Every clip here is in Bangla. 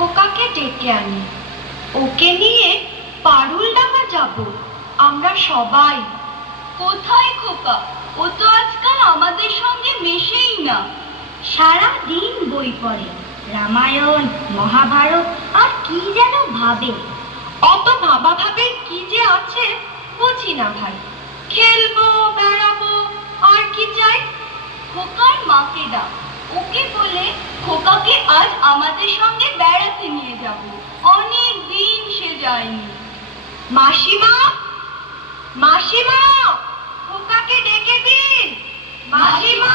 খোকাকে ডেকে আনি, ওকে নিয়ে পারুলডাঙ্গা যাব আমরা সবাই। কোথায় খোকা? ও তো আজকাল আমাদের সঙ্গে মেশেই না। সারা দিন বই পড়ে, রামায়ণ মহাভারত আর কি যেন ভাবে। অত ভাবা ভাবে কি যে আছে বুঝি না ভাই। খেলবো, বেড়াবো, আর কি চাই? খোকার মাকে ডাক, ওকে বলে খোকাকে আজ আমাদের সঙ্গে বেড়াতে নিয়ে যাব। অনেক দিন সে যায়নি। মাসিমা, মাসিমা, খোকাকে ডেকে দিন। মাসিমা,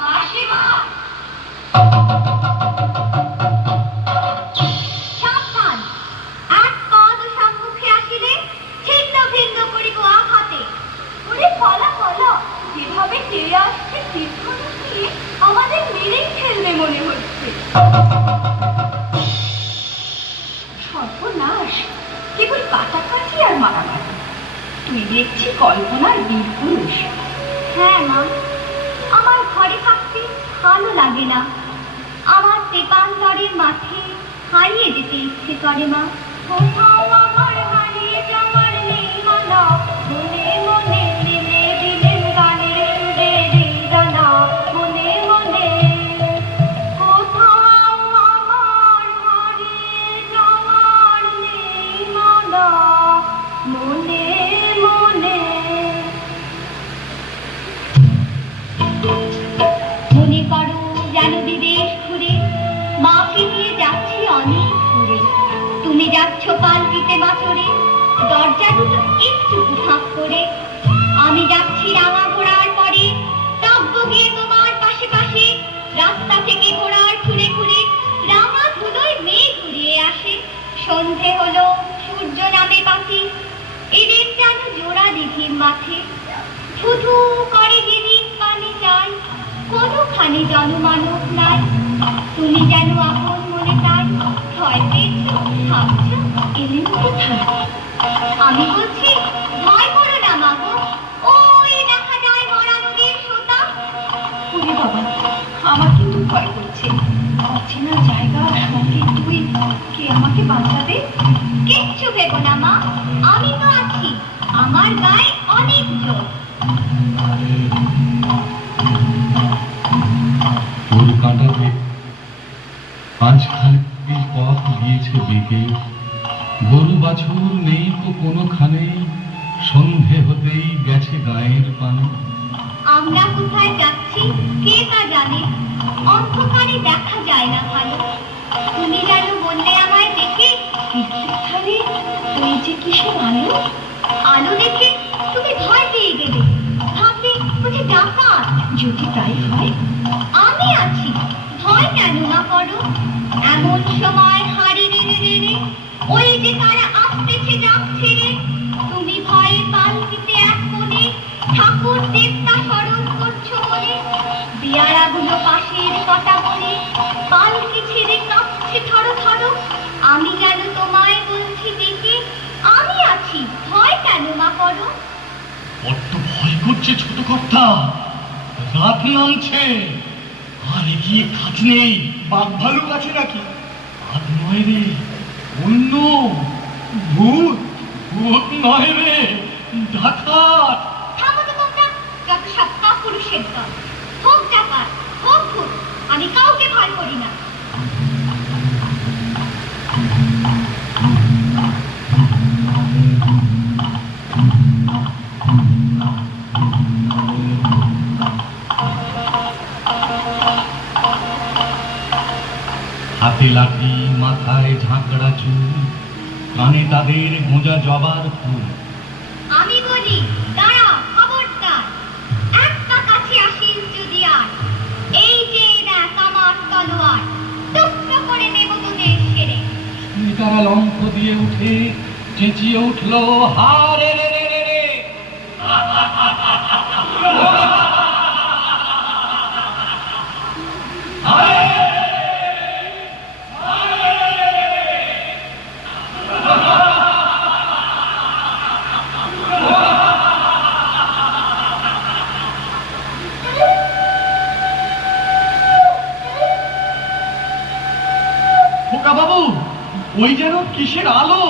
মাসিমা। সাবধান, এক পদ সম্মুখে আসিলে ছিন্ন ভিন্ন করিব আঘাতে। ওরে ফলা ফলা, যেভাবে তেড়ে আসছে তীর্থধনুষ নিয়ে আমাদের মেরেই ফেলবে মনে হচ্ছে। সর্বনাশ, কেবল কাটাকাটি আর মারামারি। তুই দেখছি কল্পনার বীর পুরুষ। হ্যাঁ মা, আমার ঘরে থাকতে ভালো লাগে না। আমার তেপান্তরের মাঠে হারিয়ে যেতে ইচ্ছে করে মা। কোথাও আমার হারিয়ে যাওয়ার নেই মানা, মনে মনে দিলে দিলেন গানের সুরে রিঙ্গানা, মনে মনে। কোথাও আমার হারিয়ে যাওয়ার নেই মানা, মনে মনে। মনে করো যেন বিদেশ ঘুরে মাকে নিয়ে যাচ্ছি অনেক দূরে। তুমি যাচ্ছ পালকিতে বাছরে, দরজা দুটো একটু ফাঁক করে। আমি যাচ্ছি রাঙা ঘোড়ার পরে, তব্য গিয়ে তোমার পাশে পাশে। রাস্তা থেকে ঘোড়ার খুঁড়ে খুঁড়ে রাঙা ধুলোয় মেঘ ঘুরিয়ে আসে। সন্ধে হলো, সূর্য নামে পাখি, এদের যেন জোড়া দিঘির মাঠে। থুথু করে যেদিন পানি যায়, কোনোখানি জনমানব নাই। তুমি যেন আপন মনে তাই ভয় পেয়েছ, ভাবছ এলেন কোথায়। আমি বলছি ভয় করো না মা গো, ওই দেখা যায় মরা নদীর সোতা। ওরে বাবা, আমার কিন্তু ভয় করছে। অচেনা জায়গা, সঙ্গে তুই, কে আমাকে বাঁচাবে? কিচ্ছু ভেবো না মা, আমি তো আছি, আমার গায়ে অনেক জোর। তোর কাঁটাতে আজ খালি পথ দিয়েছে বেঁকে, গরু বাছুর নেই তো কোনোখানেই, সন্ধে হতেই গেছে গায়ের পানে। আমরা কোথায় যাচ্ছি কে তা জানে, অন্ধকারে দেখা যায় না ভালো। তুমি যেন বললে আমায় দেখে, তাহলে ওই যে কিসের আলো? আলো দেখে তুমি ভয় পেয়ে গেলে, ভাবলে বুঝি ডাকাত। যদি তাই হয়, আমি আছি, ভয় কেন না করো। এমন সময় হাড়ি রেড়ে রেড়ে ওই যে তারা আসতেছে যাচ্ছে রে। তুমি ভয়ে পালকিতে এক কোণে ঠাকুর দেবতা স্মরণ করছো বলে। বিয়ারাগুলো পাশের কটা বলে পালকি ছেড়ে কাঁপছে থরো থরো। আমি যেন তোমায় বলছি দেখে, আমি আছি, ভয় কেন মা করো। বড্ড ভয় করছে ছোট কর্তা, রাত নামছে, আর এগিয়ে কাজ নেই। বাঘ ভালুক আছে নাকি? বাঘ নয় রে, অন্য ভূত। ভূত নয় রে, ডাকাত। থামো তো তোমরা, যত সব কাপুরুষের দল। হোক ডাকাত, হোক ভূত, আমি কাউকে ভয় করি না। হাতে লাঠি, মাথায় ঝাঁকড়া চুল, কানে তাদের গোঁজা জবার ফুল। আমি বলি দাঁড়াও, খবরদার, একটা কাছে আসিস যদি আর। এই যে দেখ আমার তলোয়ার, টুকরো করে দেব তোদের ছেড়ে। তারা লম্ফ দিয়ে উঠে চেঁচিয়ে উঠলো, হারে রে রে রে রে। বাবু, ওই যেন কিসের আলো!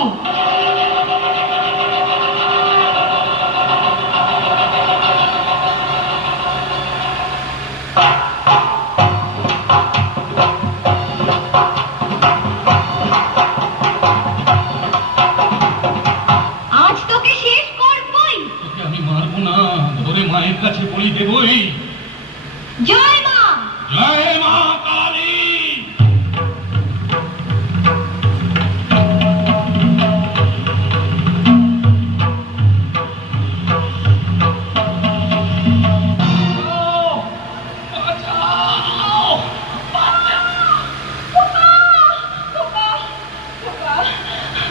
আজ তোকে শেষ করবই। তোকে আমি মারবো না, ধরে মায়ের কাছে বলি দেবই। জয় মা। জয় মা কালী।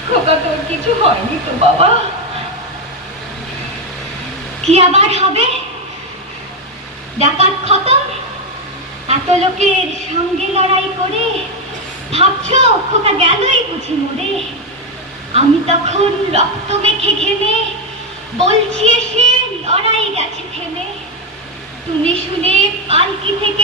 খোকা তোর কিছু হয়নি তো বাবা? কি আবার হবে? ডাকাত খতম, এত লোকের সঙ্গে লড়াই করে ভাবছো খোকা গেলই বুঝি মরে? আমি তখন রক্ত মেখে ঘেমে বলছি এসে লড়াই গেছে থেমে। তুমি শুনে পালকি থেকে